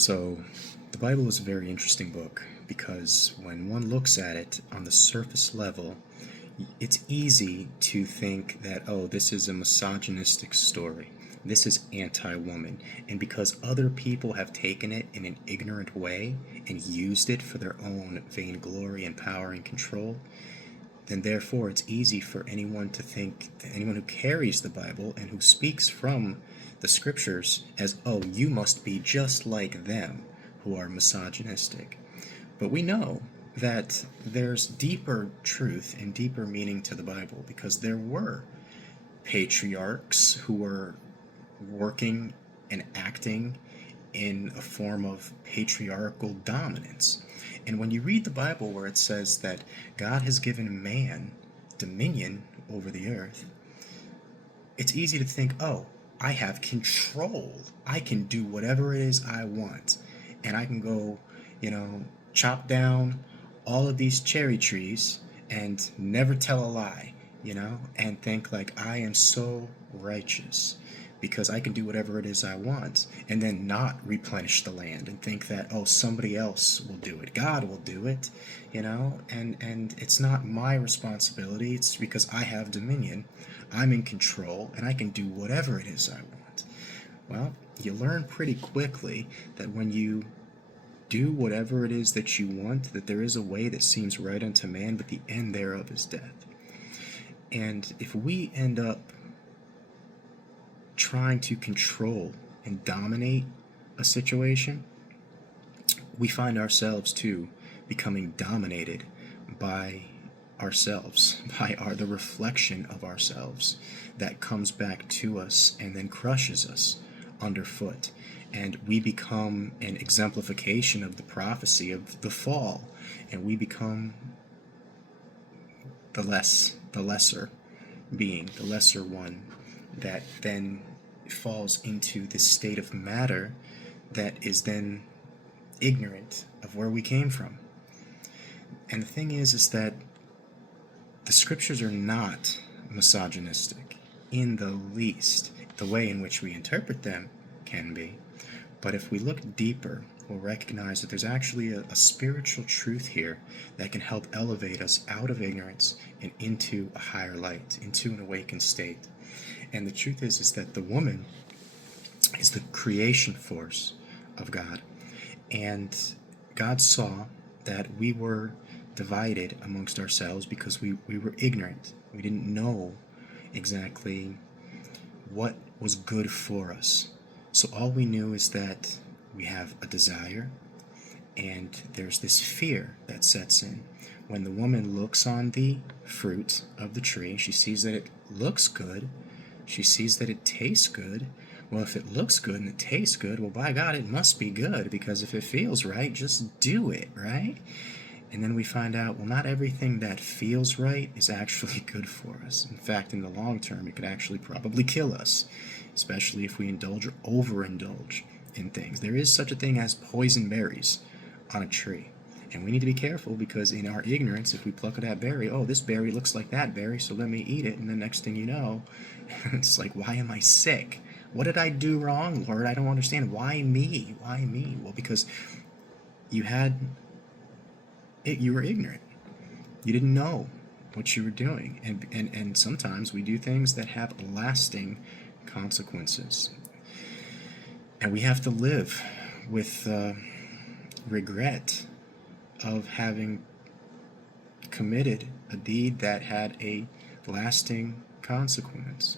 So, the Bible is a very interesting book because when one looks at it on the surface level, it's easy to think that, oh, this is a misogynistic story. This is anti-woman. And because other people have taken it in an ignorant way and used it for their own vainglory and power and control, then therefore it's easy for anyone to think, anyone who carries the Bible and who speaks from the scriptures, as, oh, you must be just like them who are misogynistic. But we know that there's deeper truth and deeper meaning to the Bible, because there were patriarchs who were working and acting in a form of patriarchal dominance. And when you read the Bible where it says that God has given man dominion over the earth, it's easy to think, oh, I have control. I can do whatever it is I want. And I can go, chop down all of these cherry trees and never tell a lie, and think like I am so righteous because I can do whatever it is I want, and then not replenish the land and think that, oh, somebody else will do it. God will do it, and it's not my responsibility. It's because I have dominion. I'm in control, and I can do whatever it is I want. Well, you learn pretty quickly that when you do whatever it is that you want, that there is a way that seems right unto man, but the end thereof is death. And if we end up trying to control and dominate a situation, we find ourselves too becoming dominated by ourselves, by the reflection of ourselves that comes back to us and then crushes us underfoot. And we become an exemplification of the prophecy of the fall, and we become the lesser being, the lesser one, that then falls into this state of matter that is then ignorant of where we came from. And the thing is that the scriptures are not misogynistic in the least. The way in which we interpret them can be. But if we look deeper, we'll recognize that there's actually a spiritual truth here that can help elevate us out of ignorance and into a higher light, into an awakened state. And the truth is that the woman is the creation force of God. And God saw that we were divided amongst ourselves because we were ignorant. We didn't know exactly what was good for us. So all we knew is that we have a desire, and there's this fear that sets in. When the woman looks on the fruit of the tree, she sees that it looks good. She sees that it tastes good. Well, if it looks good and it tastes good, well, by God, it must be good, because if it feels right, just do it, right? And then we find out, well, not everything that feels right is actually good for us. In fact, in the long term, it could actually probably kill us, especially if we indulge or overindulge in things. There is such a thing as poison berries on a tree. And we need to be careful, because in our ignorance, if we pluck at that berry, oh, this berry looks like that berry, so let me eat it. And the next thing you know, it's like, why am I sick? What did I do wrong, Lord? I don't understand. Why me? Why me? Well, because you were ignorant. You didn't know what you were doing. And sometimes we do things that have lasting consequences. And we have to live with regret of having committed a deed that had a lasting consequence.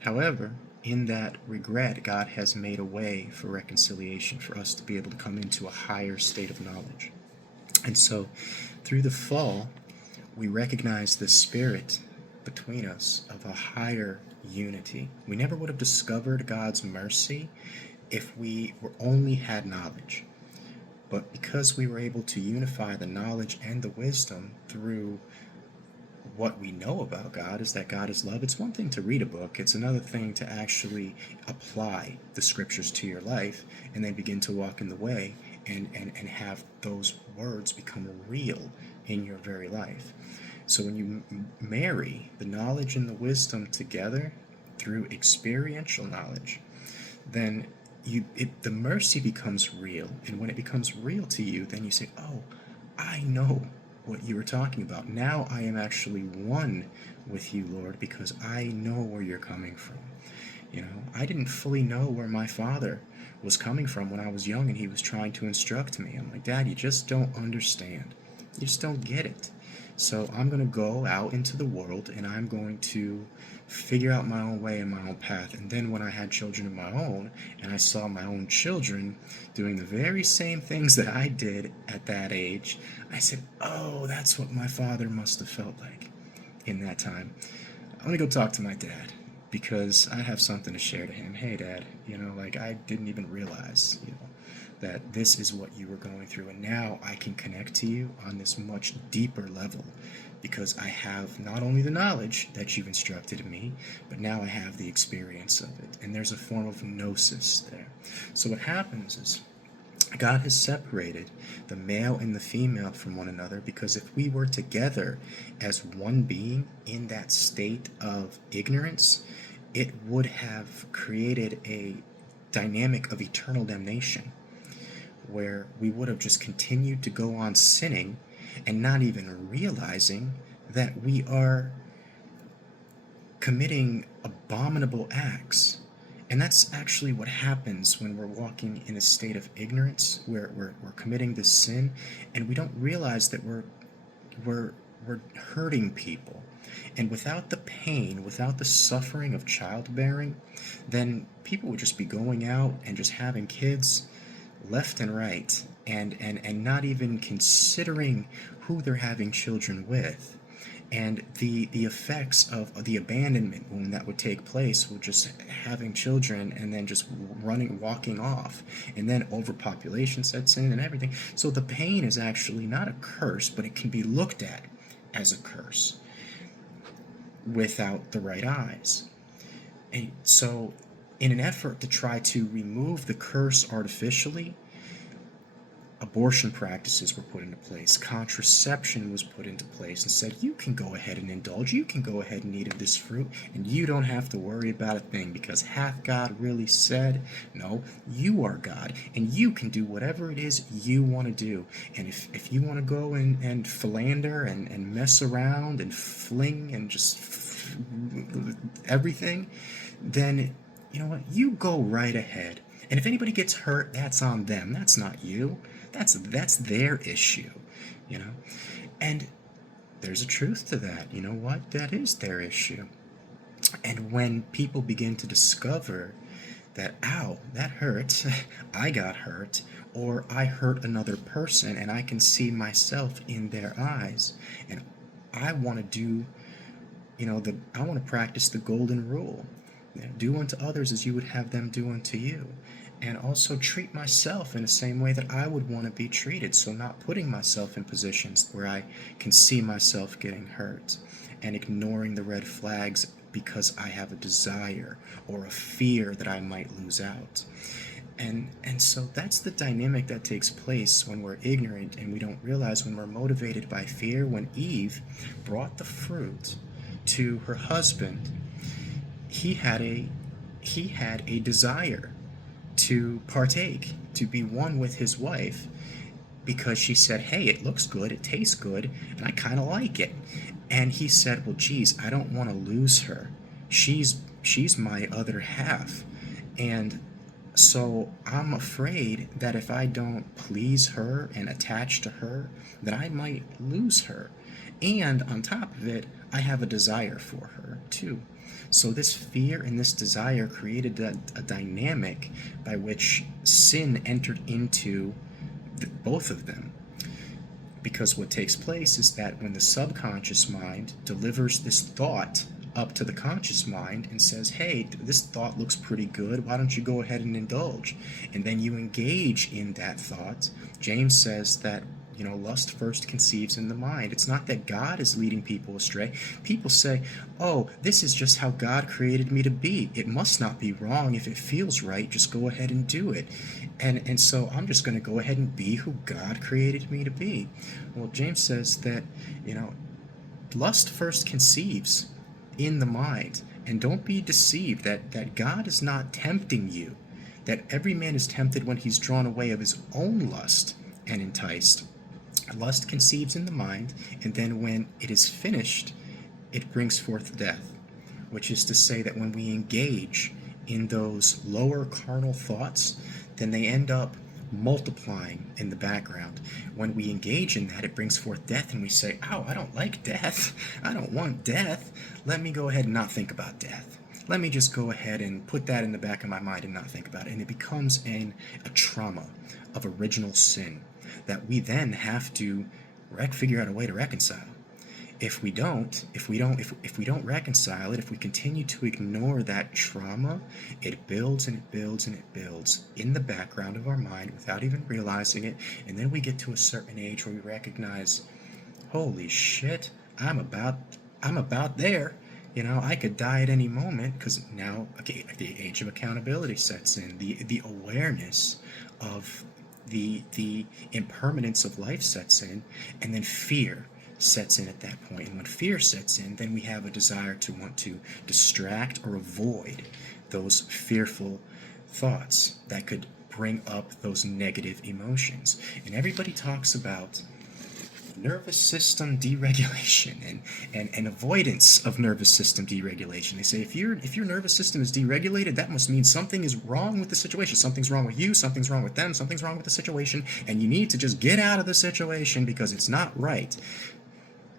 However, in that regret, God has made a way for reconciliation, for us to be able to come into a higher state of knowledge. And so, through the fall, we recognize the spirit between us of a higher unity. We never would have discovered God's mercy if we only had knowledge. But because we were able to unify the knowledge and the wisdom through what we know about God, is that God is love. It's one thing to read a book. It's another thing to actually apply the scriptures to your life and then begin to walk in the way and have those words become real in your very life. So when you marry the knowledge and the wisdom together through experiential knowledge, then the mercy becomes real. And when it becomes real to you, then you say, oh, I know what you were talking about. Now I am actually one with you, Lord, because I know where you're coming from. I didn't fully know where my father was coming from when I was young and he was trying to instruct me. I'm like, Dad, you just don't understand. You just don't get it. So I'm going to go out into the world and I'm going to figure out my own way and my own path. And then when I had children of my own and I saw my own children doing the very same things that I did at that age, I said, oh, that's what my father must have felt like in that time. I'm going to go talk to my dad because I have something to share to him. Hey, Dad, I didn't even realize, that this is what you were going through, and now I can connect to you on this much deeper level because I have not only the knowledge that you've instructed me, but now I have the experience of it, and there's a form of gnosis there. So what happens is God has separated the male and the female from one another because if we were together as one being in that state of ignorance, it would have created a dynamic of eternal damnation where we would have just continued to go on sinning and not even realizing that we are committing abominable acts. And that's actually what happens when we're walking in a state of ignorance, where we're committing this sin, and we don't realize that we're hurting people. And without the pain, without the suffering of childbearing, then people would just be going out and just having kids left and right, and not even considering who they're having children with. And the effects of the abandonment when that would take place with just having children and then just walking off, and then overpopulation sets in and everything. So the pain is actually not a curse, but it can be looked at as a curse without the right eyes. And so in an effort to try to remove the curse artificially, abortion practices were put into place, contraception was put into place, and said, you can go ahead and indulge, you can go ahead and eat of this fruit, and you don't have to worry about a thing, because hath God really said? No, you are God, and you can do whatever it is you want to do. And if you want to go and philander and mess around and fling and just everything, then you know what, you go right ahead. And if anybody gets hurt, that's on them, that's not you. That's their issue, and there's a truth to that. You know what? That is their issue. And when people begin to discover that, ow, that hurts, I got hurt, or I hurt another person, and I can see myself in their eyes, and I want to do, I want to practice the golden rule. Do unto others as you would have them do unto you. And also treat myself in the same way that I would want to be treated. So not putting myself in positions where I can see myself getting hurt and ignoring the red flags because I have a desire or a fear that I might lose out. And so that's the dynamic that takes place when we're ignorant and we don't realize, when we're motivated by fear. When Eve brought the fruit to her husband, he had a desire to partake, to be one with his wife, because she said, hey, it looks good, it tastes good, and I kind of like it. And he said, well, geez, I don't want to lose her. She's my other half. And so I'm afraid that if I don't please her and attach to her, that I might lose her. And on top of it, I have a desire for her too. So this fear and this desire created a dynamic by which sin entered into both of them. Because what takes place is that when the subconscious mind delivers this thought up to the conscious mind and says, hey, this thought looks pretty good, why don't you go ahead and indulge? And then you engage in that thought. James says that lust first conceives in the mind. It's not that God is leading people astray. People say, oh, this is just how God created me to be. It must not be wrong. If it feels right, just go ahead and do it. And so I'm just going to go ahead and be who God created me to be. Well, James says that, lust first conceives in the mind. And don't be deceived that God is not tempting you that every man is tempted when he's drawn away of his own lust and enticed. Lust conceives in the mind, and then when it is finished, it brings forth death, which is to say that when we engage in those lower carnal thoughts, then they end up multiplying in the background. When we engage in that, it brings forth death, and we say, "Oh, I don't like death. I don't want death. Let me go ahead and not think about death. Let me just go ahead and put that in the back of my mind and not think about it." And it becomes a trauma of original sin that we then have to figure out a way to reconcile. If we don't reconcile it, if we continue to ignore that trauma, it builds and it builds and it builds in the background of our mind without even realizing it. And then we get to a certain age where we recognize, holy shit, I'm about there. I could die at any moment, because now, okay, the age of accountability sets in. The awareness of the impermanence of life sets in, and then fear sets in at that point. And when fear sets in, then we have a desire to want to distract or avoid those fearful thoughts that could bring up those negative emotions. And everybody talks about nervous system deregulation and avoidance of nervous system deregulation. They say if your nervous system is deregulated, that must mean something is wrong with the situation. Something's wrong with you, something's wrong with them, something's wrong with the situation, and you need to just get out of the situation because it's not right.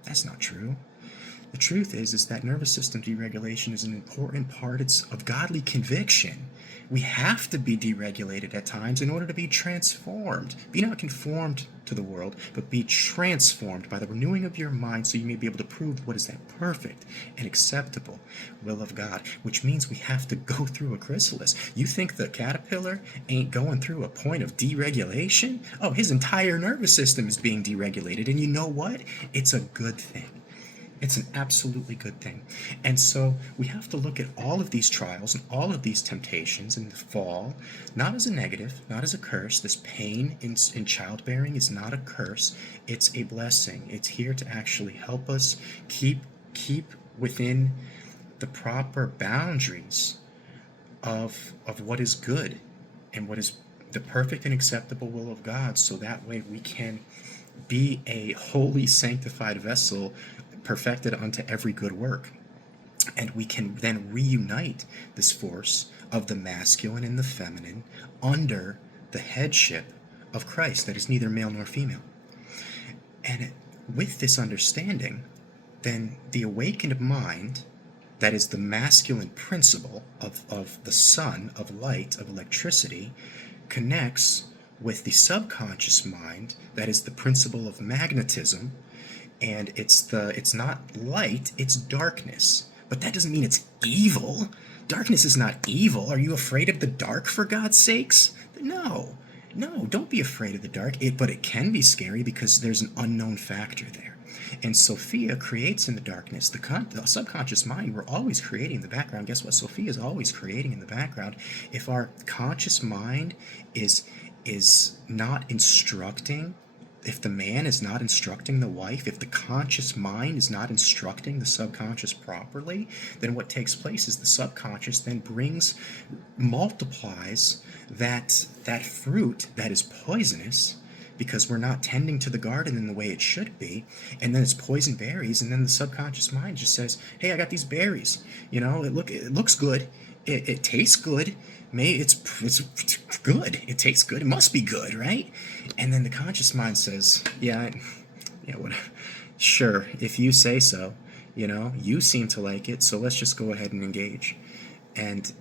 That's not true. The truth is that nervous system deregulation is an important part of godly conviction. We have to be deregulated at times in order to be transformed. Be not conformed to the world, but be transformed by the renewing of your mind, so you may be able to prove what is that perfect and acceptable will of God, which means we have to go through a chrysalis. You think the caterpillar ain't going through a point of deregulation? Oh, his entire nervous system is being deregulated, and you know what? It's a good thing. It's an absolutely good thing. And so we have to look at all of these trials and all of these temptations and the fall, not as a negative, not as a curse. This pain in childbearing is not a curse. It's a blessing. It's here to actually help us keep within the proper boundaries of what is good and what is the perfect and acceptable will of God, so that way we can be a holy, sanctified vessel, perfected unto every good work. And we can then reunite this force of the masculine and the feminine under the headship of Christ, that is neither male nor female. And with this understanding, then the awakened mind, that is the masculine principle of the sun, of light, of electricity, connects with the subconscious mind, that is the principle of magnetism. And it's not light, it's darkness. But that doesn't mean it's evil. Darkness is not evil. Are you afraid of the dark, for God's sakes? No, don't be afraid of the dark. But it can be scary because there's an unknown factor there. And Sophia creates in the darkness. The subconscious mind, we're always creating in the background. Guess what? Sophia is always creating in the background. If our conscious mind is not instructing, if the man is not instructing the wife, if the conscious mind is not instructing the subconscious properly, then what takes place is the subconscious then multiplies that fruit that is poisonous, because we're not tending to the garden in the way it should be, and then it's poison berries, and then the subconscious mind just says, hey, I got these berries, it looks good, it tastes good, it's good, it tastes good, it must be good, right? And then the conscious mind says, sure, if you say so, you seem to like it, so let's just go ahead and engage. And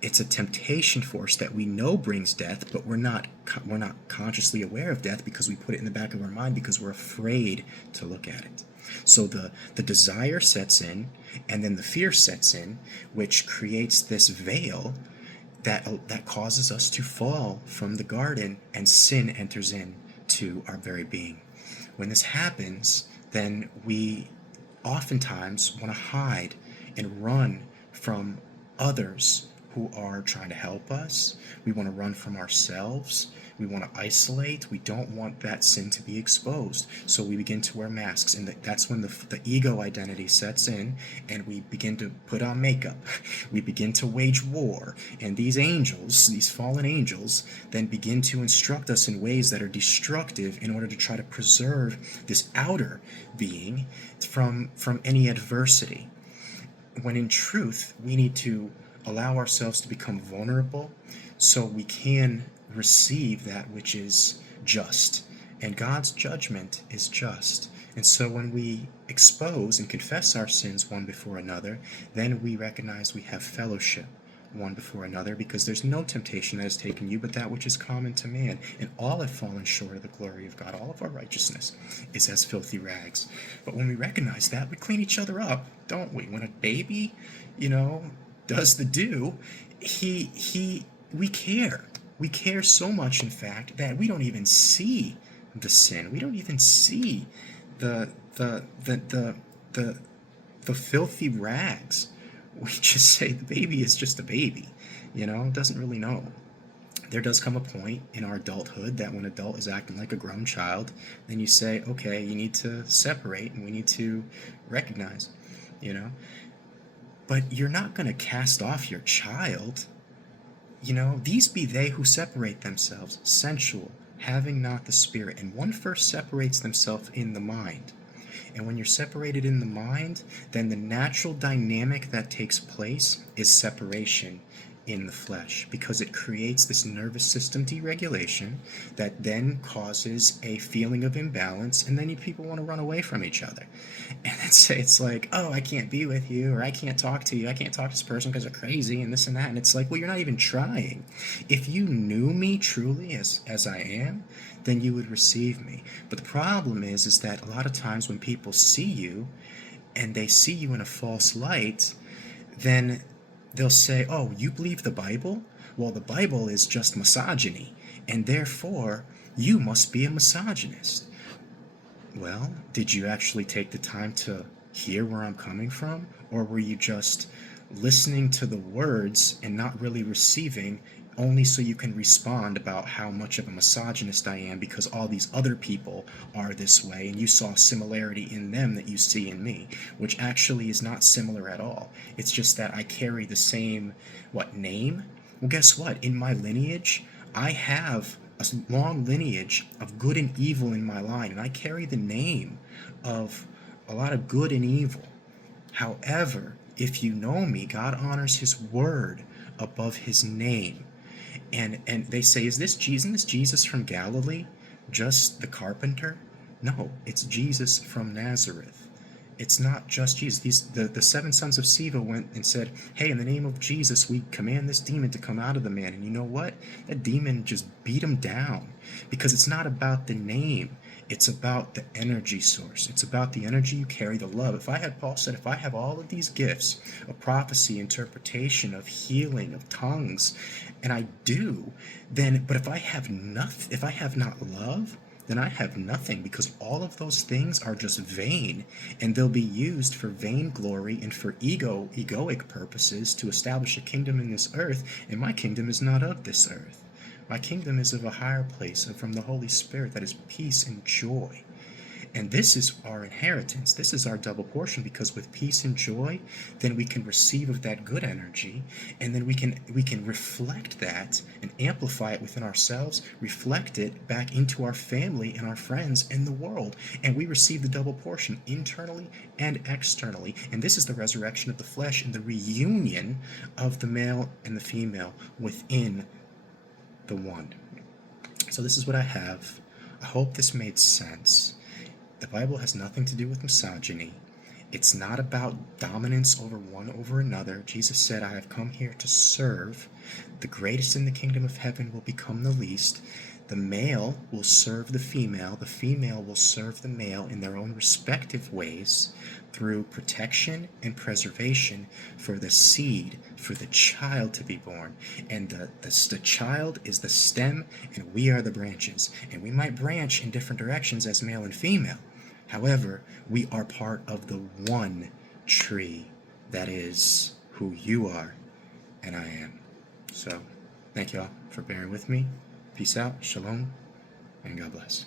it's a temptation force that we know brings death, but we're not consciously aware of death because we put it in the back of our mind because we're afraid to look at it. So the desire sets in, and then the fear sets in, which creates this veil that causes us to fall from the garden, and sin enters in to our very being. When this happens, then we oftentimes want to hide and run from others who are trying to help us. We want to run from ourselves. We want to isolate. We don't want that sin to be exposed. So we begin to wear masks, and that's when the ego identity sets in, and we begin to put on makeup. We begin to wage war, and these angels, these fallen angels, then begin to instruct us in ways that are destructive in order to try to preserve this outer being from any adversity. When in truth, we need to allow ourselves to become vulnerable so we can receive that which is just. And God's judgment is just. And so when we expose and confess our sins one before another, then we recognize we have fellowship one before another, because there's no temptation that has taken you but that which is common to man, and all have fallen short of the glory of God. All of our righteousness is as filthy rags. But when we recognize that, we clean each other up, don't we? When a baby, does the do, we care. We care so much, in fact, that we don't even see the sin. We don't even see the filthy rags. We just say the baby is just a baby, doesn't really know. There does come a point in our adulthood that when an adult is acting like a grown child, then you say, okay, you need to separate and we need to recognize, But you're not going to cast off your child. These be they who separate themselves, sensual, having not the Spirit. And one first separates themselves in the mind. And when you're separated in the mind, then the natural dynamic that takes place is separation in the flesh, because it creates this nervous system deregulation that then causes a feeling of imbalance, and then people want to run away from each other. And it's like, oh, I can't be with you, or I can't talk to you, I can't talk to this person because they're crazy, and this and that. And it's like, well, you're not even trying. If you knew me truly as I am, then you would receive me. But the problem is that a lot of times when people see you, and they see you in a false light, then they'll say, oh, you believe the Bible? Well, the Bible is just misogyny, and therefore you must be a misogynist. Well, did you actually take the time to hear where I'm coming from? Or were you just listening to the words and not really receiving, only so you can respond about how much of a misogynist I am because all these other people are this way, and you saw similarity in them that you see in me, which actually is not similar at all. It's just that I carry the same, name? Well, guess what? In my lineage, I have a long lineage of good and evil in my line, and I carry the name of a lot of good and evil. However, if you know me, God honors his word above his name. And they say, isn't this Jesus from Galilee? Just the carpenter? No, it's Jesus from Nazareth. It's not just Jesus. The 7 sons of Sceva went and said, hey, in the name of Jesus, we command this demon to come out of the man. And you know what? That demon just beat him down, because it's not about the name. It's about the energy source. It's about the energy you carry, the love. Paul said, if I have all of these gifts of prophecy, interpretation, of healing, of tongues, and I do, but if I have not love, then I have nothing, because all of those things are just vain, and they'll be used for vain glory and for egoic purposes to establish a kingdom in this earth, and my kingdom is not of this earth. My kingdom is of a higher place, from the Holy Spirit, that is peace and joy. And this is our inheritance. This is our double portion, because with peace and joy, then we can receive of that good energy, and then we can reflect that and amplify it within ourselves, reflect it back into our family and our friends and the world. And we receive the double portion internally and externally. And this is the resurrection of the flesh and the reunion of the male and the female within the one. So this is what I have. I hope this made sense. The Bible has nothing to do with misogyny. It's not about dominance over one over another. Jesus said, I have come here to serve. The greatest in the kingdom of heaven will become the least. The male will serve the female will serve the male in their own respective ways, through protection and preservation for the seed, for the child to be born. And the child is the stem, and we are the branches. And we might branch in different directions as male and female. However, we are part of the one tree that is who you are and I am. So, thank you all for bearing with me. Peace out, shalom, and God bless.